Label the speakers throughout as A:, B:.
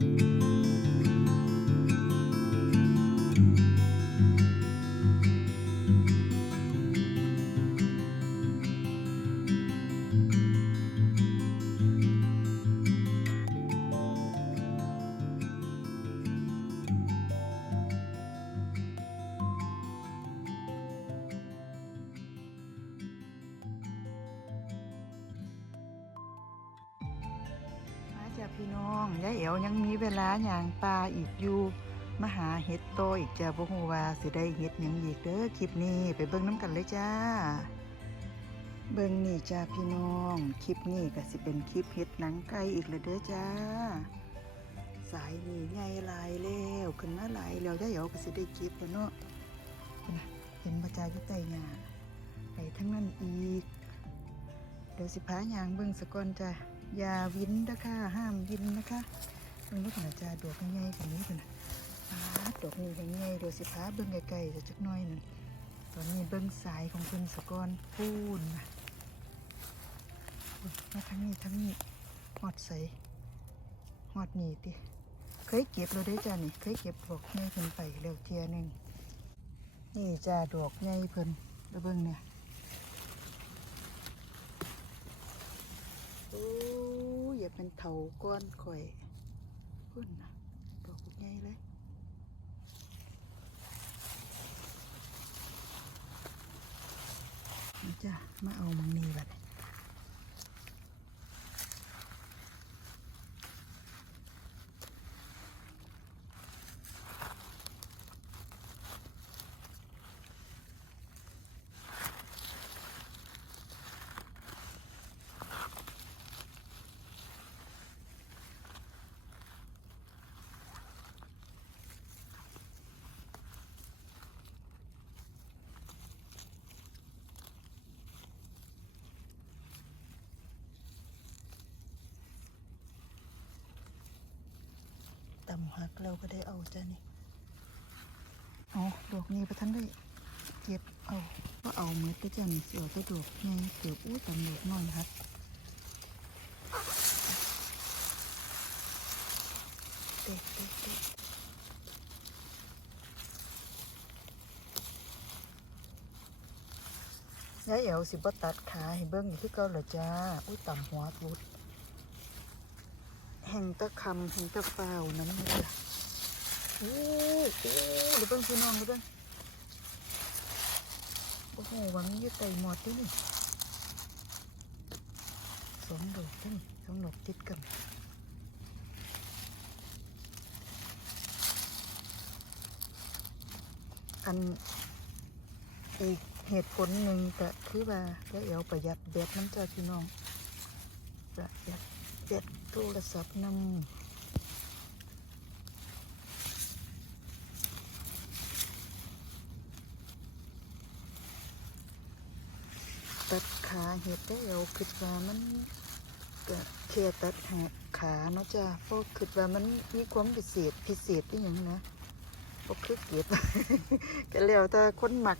A: มาายังมีเวลาอย่างปลาอีกอยู่มาหาเห็ดโตอีกจ้าบ่ฮู้ว่าสิได้เห็ดหยังอีกเด้อคลิปนี้ไปเบิ่งน้ำกันเลยจ้า เบิ่งนี่จ้าพี่น้อง คลิปนี้ก็สิเป็นคลิปเห็ดหนังไก่อีกแล้วเด้อจ้า สายนี่ใหญ่หลายแล้วขึ้นมาหลายแล้วยายเอ๋วก็สิได้เก็บแล้วเนาะนะเห็นบ่จ้าอยู่ใต้หญ้าไปทั้งนั้นอีก เดี๋ยวสิพายางเบิ่งสะก่อนจ้ะอย่าวินนะคะห้ามวินนะคะ เบิ่งลูกน่อยจ้าดอกง่ายๆแบบนี้เป็นาดดอกนี้ง่ายๆดี๋ยวสิพาเบิ่งไกลๆจะจักหน่อยนึงตอนนี้เบิ่งสายของเพิ่นสะกอนพูนนะมาทางนี้ทางนี้หอดใสหอดนี่ติเคยเก็บเราได้จ้านี่เคยเก็บดอกง่ายเพิ่นไปแล้วเทียนึงนี่จ้าดอกง่ายเพิ่นแล้วเบิ่งเนี่ยโอ้ยอย่าเป็นเถาก้อนข่อย พุ่นนะดอกบักใหญ่เลยนี่จ้ะมาเอามังนีบัดำหักเราก็ได้เอาจ้ะนี่เอาดอกนี้ประทันได้เก็บเอาก็เอาเมือก็จ้ะนี่เสียวก็ดอกใหญ่เกือบอู้ตำดอกน้อยครับเด็ดเด็ดเด็ดยายเอ๋วสิบตัดขาให้เบิ่งอยู่คือเก่าเหรอจ้า อุ้ยต่ำหัวรุด แห่งตะคำแห่งตะเปล่าน้ำเลยล่ะโอ้โหเดี๋ยวเบิ่งพี่น้องเดี๋ยวเบิ่งโอ้โหหวังอยึดไตหมดด้วยนี่สองดอกด้วยนี่สองดอกติดกันอันอีกเหตุผลหนึ่งก็คือว่าแล้วเอวประหยัดแบตน้ำจ้าพี่น้องประหยัดแบต โทรศัพท์นำตัดขาเห็ดได้เอวคิดว่ามันก็แค่ตัดหาขาเนาะจ้าเพราะคิดว่ามันมีความพิเศษพิเศษที่อย่างนะบ่คือเก็บก็แล้วแต่คนหมัก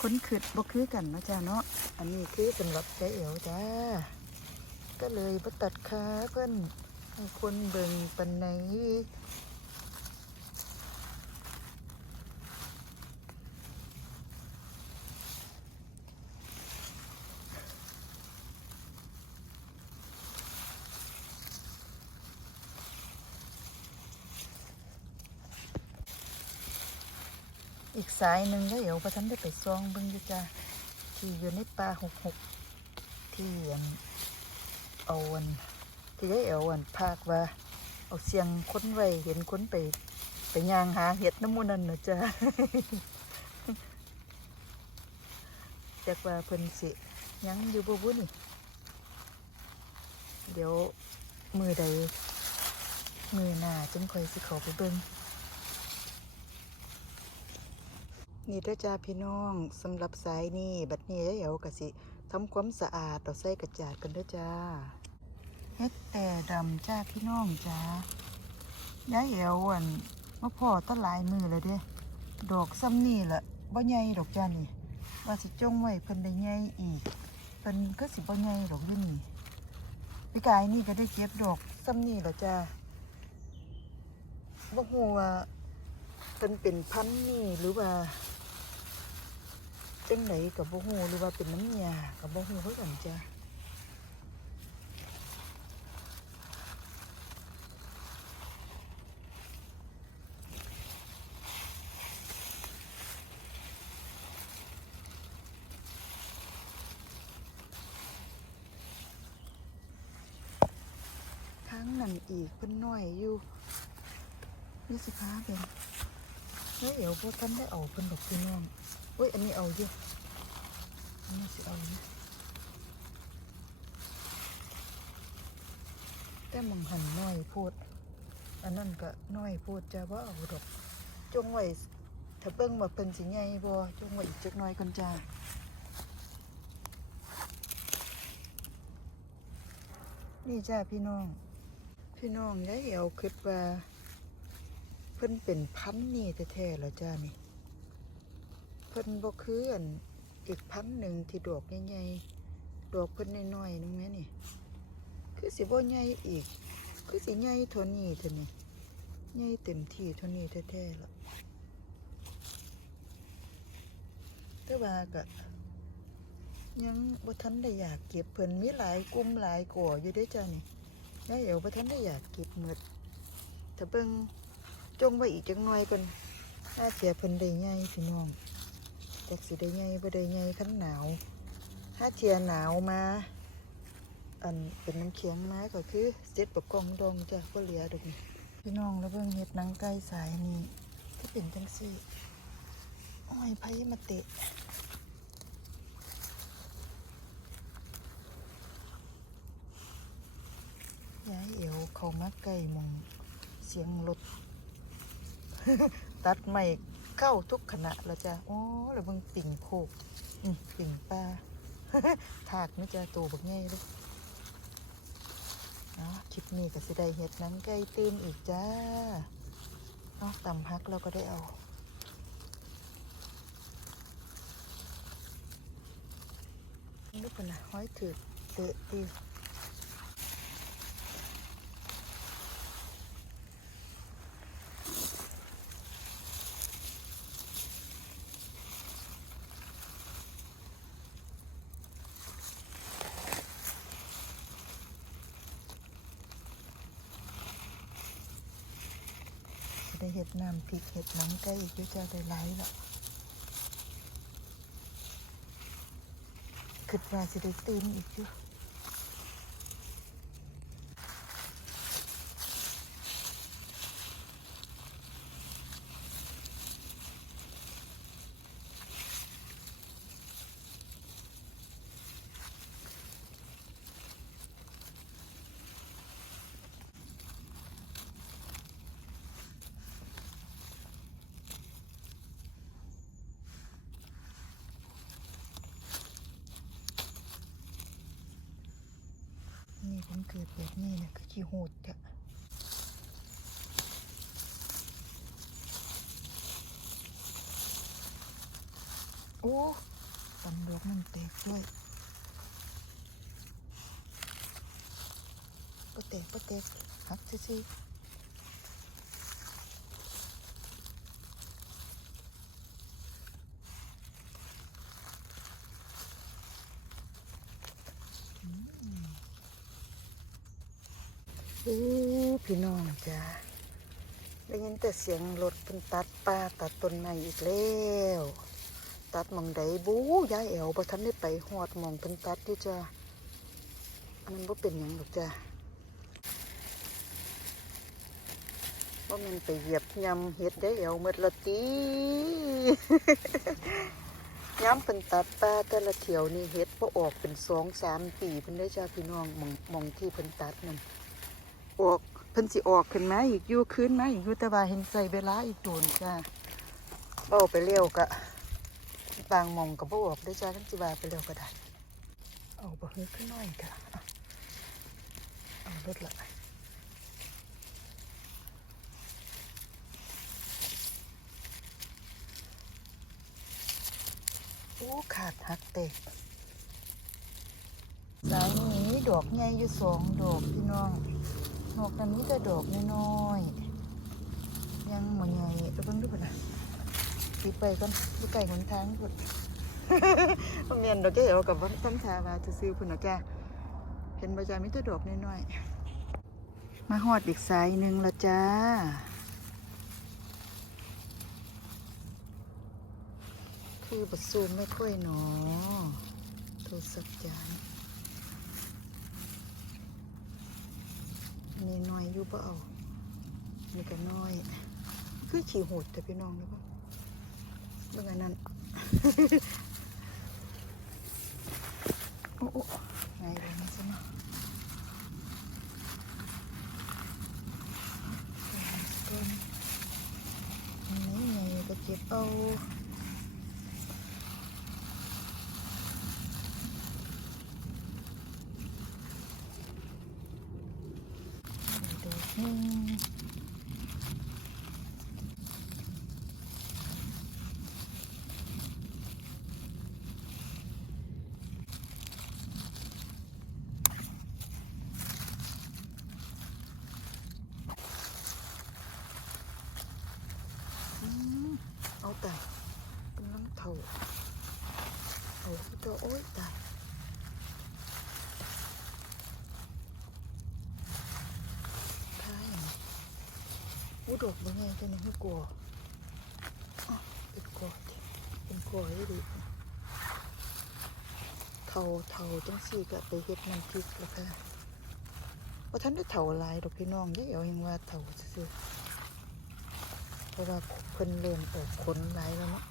A: คนขืดบ่คือกันเนาะจ้าเนาะอันนี้คือเป็นรถใจเอวจ้า ก็เลยบ่ตัดขาเพิ่อนให้คนเบิ่งปันไหนอีกสายหนึ่งก็เดี๋ยวประทันได้ไปซองเบิ่งอยู่จ้าที่อยู่ในป่าหกหกที่อัน เอาอันที่ได้เอาอันภาคว่า เอาเสียงค้นไว้เห็นค้นไป ไปย่างหาเห็ดน้ำมูนันนอะจ้าจากว่าเพิ่นสิยังอยู่บ่บุนี่เดี๋ยวมือใดมือหน้าจังค่อยสิเขาไปเบิ่ง นี่เด้อจ้าพี่น้องสำหรับสายนี่บัดนี้เดี๋ยวกะสิทำความสะอาดต่อใส่กระจาดกันด้อจ้าเฮ็ดแต่ดำจ้าพี่น้องจ้ายายเอวอันมาพ่อตั้งหลายมือเลยเด้ดอกซ้ำนี่แหละบ่ใหญ่ดอกจ้านี่ว่าสิจงไว้เพิ่นได้ใหญ่อีกเพิ่นก็สิบ่ใหญ่ดอกอยู่นี่พี่กายนี่ก็ได้เก็บดอกซ้ำนี่แหละจ้าบ่ฮู้ว่าเพิ่นเป็นพันนี่หรือว่า จังไดก็บ่ฮู้หรือว่าเป็นน้ำยาก็บ่ฮู้คือกันจ้ะทางนั้นอีกเพิ่นน้อยอยู่นี่สิพาเป็นแล้วเดี๋ยวบ่ทันได้เอาเพิ่นดอกพี่น้อง อ้ยอันนี้เอาอยู่อันนี้สิเอาอยู่แต่มองหันน้อยพูด อันนั้นก็น้อยพูดจะว่าเอาดอก จงไว้ถ้าเบิ่งว่าเพิ่นสิใหญ่บ่จงไว้อีกจักน่อยก่อนจ้านี่จ้าพี่น้อง พี่น้องยายเอวคิดว่า เพิ่นเป็นพันนี่แท้ๆแล้วจ้านี่ เพิ่นบ่คืออันอีกพันหนึ่งที่ดอกใหญ่ๆดอกเพิ่นน้อยๆนึงแม่นี่ คือสิบ่ใหญ่อีก คือสิใหญ่เท่านี้เท่านี้ใหญ่เต็มที่เท่านี้แท้ๆแล้วแต่ว่าก็ยังบ่ทันได้อยากเก็บเพิ่นมีหลายกลุ่มหลายก่ออยู่เด้จ้านี่ยายเอวบ่ทันได้อยากเก็บหมดถ้าเบิ่งจงไว้อีกจังหน่อยก่อนถ้าเสียเพิ่นได้ใหญ่พี่น้อง จักสิได้ไงบ่ได้ไงขั้นหนาวถ้าเทียหนาวมา อันเป็นน้ำเคียงไมาก็คือเจ็ดปกกองดองจ้ะก็เหลียดอกนี่พี่น้องแล้วเบิ่งเห็ดหนังไก่สายนี่ที่เป็นจังซี่อ้อยไผมาเตะย้ายเอวเขามาไก่มองเสียงรถ ตัดไม่ เข้าทุกขณะแล้วจ้ะโอ้แล้วเบิ่งปิ่งโคกอืปิ่งปลาถากนี่จะตัวบักใหญ่เลยเนาะคลิปนี้ก็สิได้เห็ดนังไก่ตื่นอีกจ้าเอาตำพักเราก็ได้เอาลูกคนนะห้อยถือเตะตี ด้เห็ดน้ำพริกเห็ดหนังไก่อีกอยู่จ้าได้หลายแล้วคิดว่าจะได้ตื่นอีกอยู่ นี่ผมเกิดแบบนี้นะคือขี้โหดจ้ะโอ้ตำดอกมันแตกด้วยก็แตกก็แตกหักซื่อๆอืมโอ้ พี่น้องจ้าได้ยินแต่เสียงรถเพิ่นตัดป่าตัดต้นไม้อีกแล้วตัดมองใดบูยายแอวบ่ทันได้ไปหอดมองเพิ่นตัดอยู่จ้าอันนั้นบ่เป็นหยังหรอกจ้าว่ามันไปเหยียบยำเฮ็ดได้แอวหมดละตีย้ำเป็นตัดป่าแต่ละเที่ยวนี่เฮ็ดบ่ออกเป็นสองสามปีเพิ่นได้จ้าพี่น้องมองมองที่เพิ่นตัดนั่น ออกเพิ่นสิออกขึ้นมาอีกอยู่คืนมาอีกอยู่แต่ว่าเห็นใส่เวลาอีกโดนจ้าเบ้าไปเร็วกะบางมองกับบ่ออกได้จ้าทั้งสิบาไปเร็วก็ได้ เอาบ่เฮ้ยขึ้นหน่อยค่ะอะเอารถละโอ้ขาดหักเตะสายนี้ดอกใหญ่อยู่สองดอกพี่น้อง นกนั้นี้แต่ดอกน้อยๆยังหมอใหญ่เราเพิ่งดูปนะปิดไปก่อนดูไก่หนทางพุดโรเรียนดอกเก้วกับวัดตั้งชาวาจะซื้อพุ่นนะจ้าเห็นประจามิแต่ดอกน้อยๆมาหอดอีกสายหนึ่งละจ้าคือบัดซูมไม่ค่อยหนอโทรศัพท์จาน นี่น้อยอยู่เปล่านี่ก็น้อย คือขี่โหดแต่พี่น้องนะป่ะเมื่อไงนั้น โอ้โอ้ไงเลยนะจ๊ะเนาะต้นอันนี้ไงก็เก็บเอาดอกหนึ่ง อืมเอาแต่กำลังเท่าเท่า ตัวโอ้ยตายท้ายอย่างอู้ดอกบ่ไงจะนี่ไม่กลัวเป็นกลัวเป็นกลัวให้ดีเท่าเท่าจังสี่ก็ไปเฮ็ดน้ำพริกแล้วค่ะว่าท่านได้เท่าหลายดอกพี่น้องยี่เดี๋ยวยังว่าเท่าซื่อเพราะว่าเพิ่นเริ่มออกขนหลายแล้วเนาะ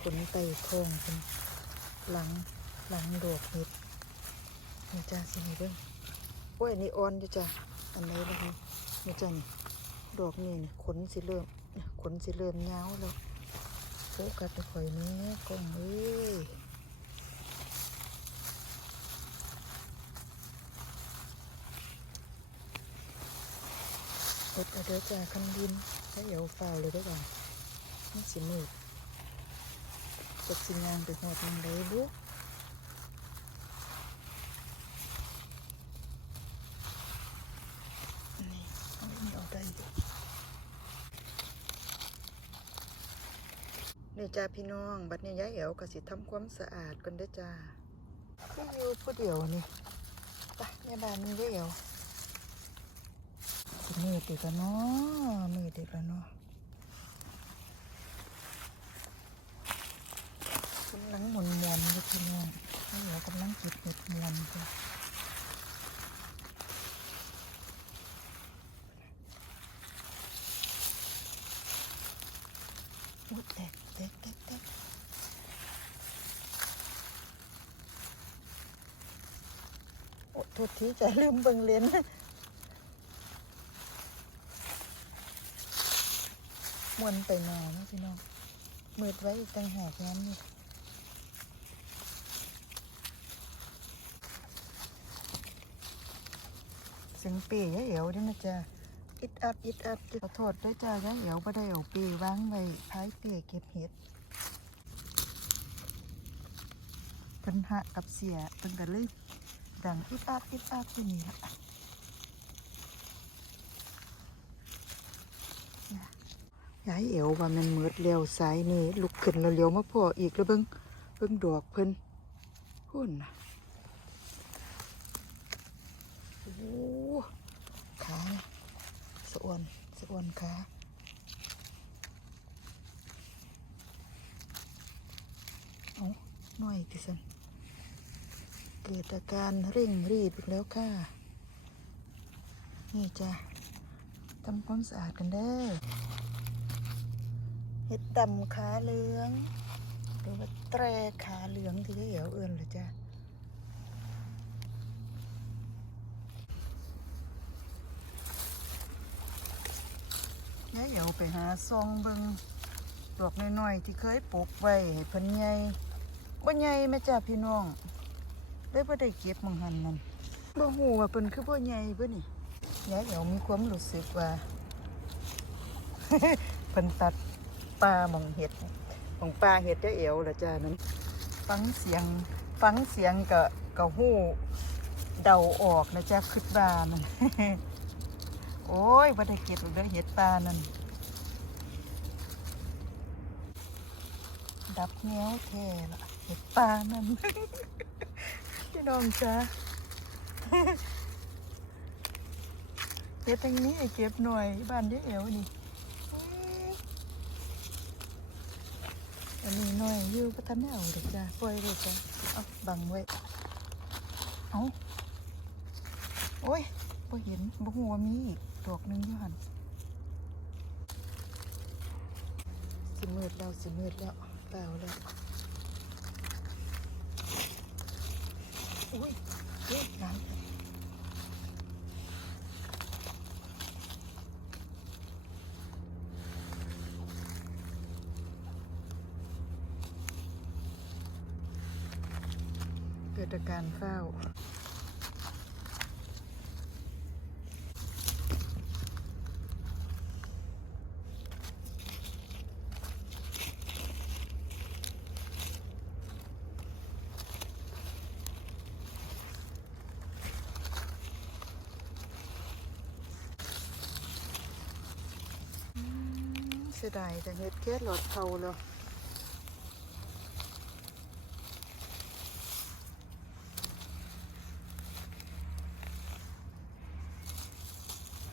A: ขนไตทองเพิ่น หลังหลังดอกเห็ดนี่จ้าสิให้เบิ่งโอ้ยอันนี้อ่อนอยู่จ้ะอันไหนล่ะคะนี่จ้ะนี่ดอกนี่นี่ขนสิเริ่มขนสิเริ่มยาวแล้วโฟกัสไปข่อยนี้กล้องเอ้ยอดเอาเด้อจ้าคันดินถ้าเดี๋ยวฝ่าเลยได้อก่อนมันสิมืด จักสิงานไปหอดมันได้บุนี่อาไว้นี่เอาได้อยู่นี่จ้าพี่น้อง บัดนี้ย้ายเอ๋วกสิทำความสะอาดกันเด้จ้าคืออยู่ผู้เดียวนี่ไปแม่บ้านนี่ยายเอ๋วสิมืดอีกแล้วเนาะมืดอีกแล้วเนาะำลังหมุนมวนอยู่พี่น้องนี่เรากำลังเก็บเห็ดมวนจ้ะอุ้ยแตกแตกแตกแตกโอ้โทษทีจะลืมเบิ่งเลนมวนไปนอนพี่น้องมืดไว้อีกต่างหากน้ำนี่ เสียงปียะเอ๋วด้วยนะจ๊ะอิดอัดอิดอัดขอโทษด้วยจ้ายะเอ๋วไม่ได้เอาปีวางไว้ท้ายเปียเก็บเห็ดป็นหะกับเสียเป็นกันเลยดังอิดอัดอิดอัดที่นี่ละยายเอวว่ามันมืดเลี้ยวซ้ายนี่ลุกขึ้นแล้วเลี้ยวมาพออีกแล้วเบิ่งเบิ่งดอกเพิ่นหุ่นนะโอ้โหขาสะ อวนสะอวนขาเอาหน่อยติสันเกิดอาการเร่งรีบอีกแล้วค่ะ นี่จ้ะทำความสะอาดกันเด้เห็ดดำขาเหลือง หรือว่าแตรขาเหลืองที่เขาเอ๋วเอื่นเลยจ้ะ ยายเอวไปหาซองเบิงดอกน้อยๆที่เคยปลูกไว้ให้เพิ่นใหญ่บ่ใหญ่แม่จ้าพี่น้องเลยบ่ได้เก็บมังหันนั่นบ่ฮู้ว่าเพิ่นคือบ่ใหญ่เบ่นี่ยายเอ๋วมีความรู้สึกว่าเพิ่นตัดปลาหมองเห็ดหมองปลาเห็ดได้เอวละจ้านั้นฟังเสียงฟังเสียงก็ก็หู้เดาออกนะจ้าคิดว่านั่นโอ้ยบ่ได้เก็บหรอกเด้อเห็ดปลานั่น ดับแง้วแท้ละเห็ดปลานั่นพี่น้องจ้าเฮ็ดทางนี้ให้เก็บหน่อยบ้านเด้เอวนี่ อันนี้หน่อยอยู่ก็ทันได้เอาเด็กจ้าปล่อยเลยจ้าเอาบังไว้เอาโอ้ยบ่เห็นบ่หัวมีอีกดอกหนึงอยู่หันสิมืดแล้วสิมืดแล้ว เปล่าแล้วอุ้ยเฮ้ยน้ำเกิดอาการเฝ้า อื มเสียดายแต่เฮ็ดแค่หลอดเทาแล้ว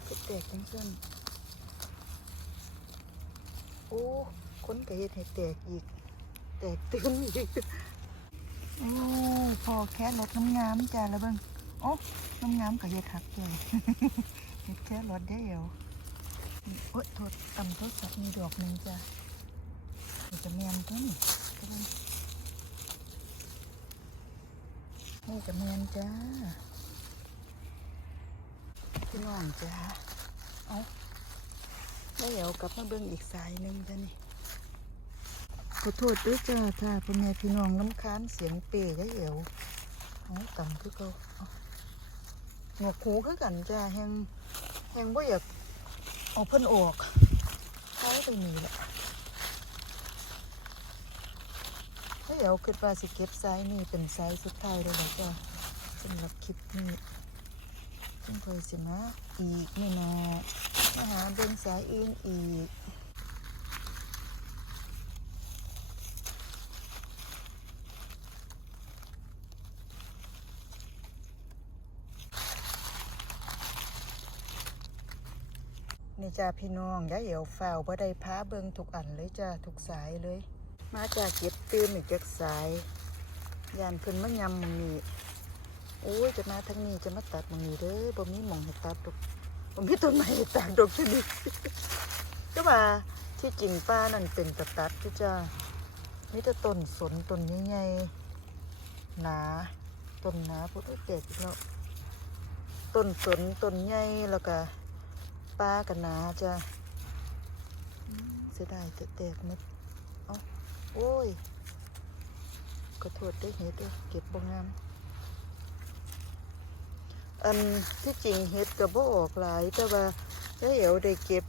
A: ก็แตกจังซั่นโอ้คนก็เฮ็ดให้แตกอีก แตกตื่นอีกโอ้พอแค่รถน้ำงามจ้าแล้วเบิ่งโอ้น้ำงามก็เฮ็ดหักเลยเฮ็ดแค่รถได้เอว โอ้ยโทษตำโทษสักมีดอกหนึ่งจ้ะเดี๋ยวจะแมนตัวนี่ก็ได้นี่จะแมนจ้าพี่น้องจ้าเอาแล้วเดี๋ยวกลับมาเบิ่งอีกสายหนึ่งจ้ะนี่ขอโทษด้วยจ้าถ้าพ่อแม่พี่น้องลำค้าญเสียงเปย์ยายเอ๋วเอาต่ำคือเขาเอาหัวกหูคือกันจ้าแหงแหงบ่อยาก เอาเพิ่นออกใช้ไปนี่แหละยายเอ๋วคิดว่าสิเก็บสายนี่เป็นไซส์สุดท้ายเลยแล้วก็สำหรับคลิปนี้จึงเคยสิมาอีกนี่นะมาหาเดินสายอื่นอีก จ้าพี่น้องยาเหี่ยวฝ่าวบ่ได้พาเบิงทุกอันเลยจ้าทุกสายเลย มาจากเก็บตื่นอีกจากสายยานเพิ่นมายำมองนี้โอ้ยจะมาทางนี้จะมาตัดมองนี้เด้อบ่มีหมองให้ตัดดอกบ่มีต้นไม้ให้ตัดดอกชนิดก็ว่าที่จริงป้านั่นเป็นตะตัดที่จ้ามีแต่ต้นสนต้นใหญ่ๆหนาต้นหนาพุทธเด็กแล้วต้นสนต้นใหญ่แล้วก็ ป้ากันหนาจ้าอืมเสียดายแตกหมดเอ้าโอ้ยก็โทษได้เห็ดเด้อเก็บบ่งาม อันที่จริงเห็ดกับบ่ออกหลาย แต่ว่าได้เอวได้เก็บ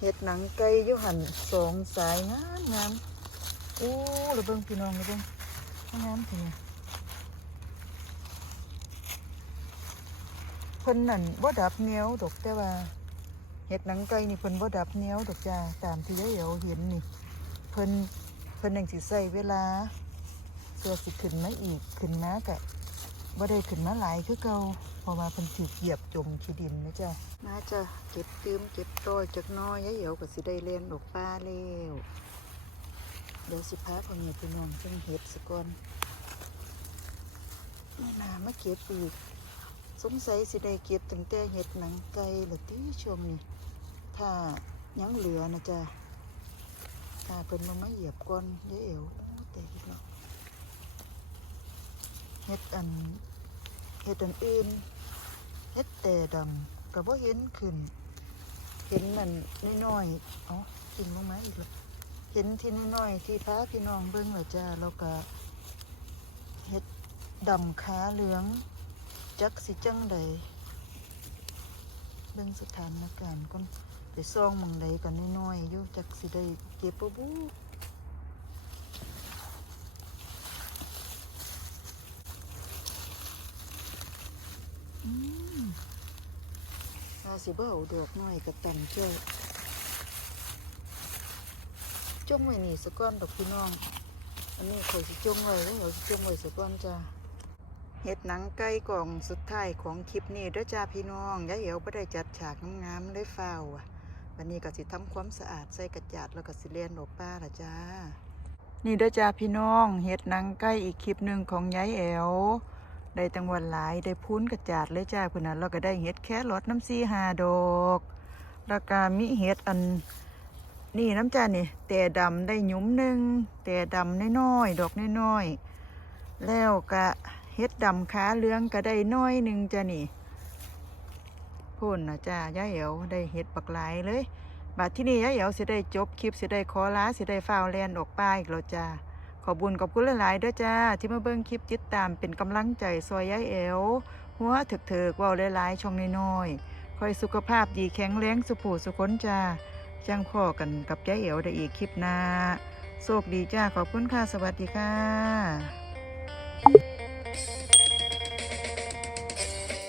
A: เห็ดหนังไก่ยุหันสองสายงามงามโอ้ระเบิงพี่น้องระเบิงงามทีเพิ่นนั่นบ่ดับเนียวดอกแต่ว่า เห็ดหนังไก่นี่เพิ่นบ่ดับเนียวดอกจ้าตามที่ยายเอ๋วเห็นนี่เพิ่นเพิ่นยังสิใส่เวลาเสื้อสิขึ้นมาอีกขึ้นมากะบ่ได้ขึ้นมาหลายคือเก่าเพราะว่าเพิ่นถูกเหยียบจมขี้ดินนะจ้ามาจ้ะเก็บตืมเก็บต้อยจักน้อยยายเอ๋วก็สิได้เล่นออกป้าแล้วเดี๋ยวสิพาพ่อแม่พี่น้องจังเฮ็ดสะก่อนนี่นามาเก็บอีก สงสัยสิได้เก็บตั้งแต่เห็ดหนังไก่หรือที่ชมนี่ถ้ายังเหลือนะจ๊ะถ้าเป็นมันไม่เหยียบก้อนยายเอวโอ้แต่อีกแล้วเห็ดอันเห็ดอันอื่นเห็ดแต่ดำก็บ่าเห็นขึ้น เห็นมันน้อยๆอ๋อกินลงมาอีกแล้วเห็นที่น้อยๆที่พาพี่น้องเบิ่งแล้วจ้าแล้วก็เห็ดดำขาเหลือง จักสิจังใดเบิ่งสถานการณ์ก่อนไปซ่องมองใดกันน้อยๆอยู่จักสิได้เก็บบ่บูอาสิบ่เอาดอกน้อยกับตันเจ้าจ้องไว้นี่สะก้อนดอกพี่น้อง อันนี้ข่อยสิจ้องไว้แล้วเดี๋ยวสิจงไว้สะก้อนจ้า เฮ็ดหนังไก่กล่องสุดท้ายของคลิปนี้ด้อจ้าพี่น้องยายเอ๋วบ่ได้จัดฉากงามๆเลยฟ้าวอะวันนี้ก็สิทำความสะอาดใส่กระจาดแล้วก็สิเลียนออป้าละจ้า นี่ด้อจ้าพี่น้องเฮ็ดหนังไก่อีกคลิปหนึ่งของยายแอวได้ตังวันหลายได้พุ้นกระจาดเลยจ้าพุ่นน่ะเราก็ได้เฮ็ดแค่รสน้ำซีหาดอกแล้วก็มีเฮ็ดอันนี่น้ำจ้านี่แต่ดำได้หยุ้มหนึ่งแต่ดำน้อยๆดอกน้อยๆแล้วก็ เฮ็ดดำขาเลืองก็ได้น้อยหนึ่งจ้านี่พุ่นนะจ้ายายแอวได้เฮ็ดบักหลายเลยบาดที่นี่ยายเอ๋วสิได้จบคลิปสิได้ขอลาสิได้ฟ้าวแลนออกป้าอีกแล้วจ้าขอบุญขอบคุณหลายๆด้อจ้า ที่มาเบิ่งคลิปติดตามเป็นกำลังใจซอยยายเอ๋วหัวถึกเถิกว้าหลายๆช่องน้อยๆคอยสุขภาพดีแข็งแรงสุผูสุขนจ้าจังพ่อกันกับยายเอ๋วได้อีกคลิปหน้าโชคดีจ้าขอบคุณค่ะสวัสดีค่ะ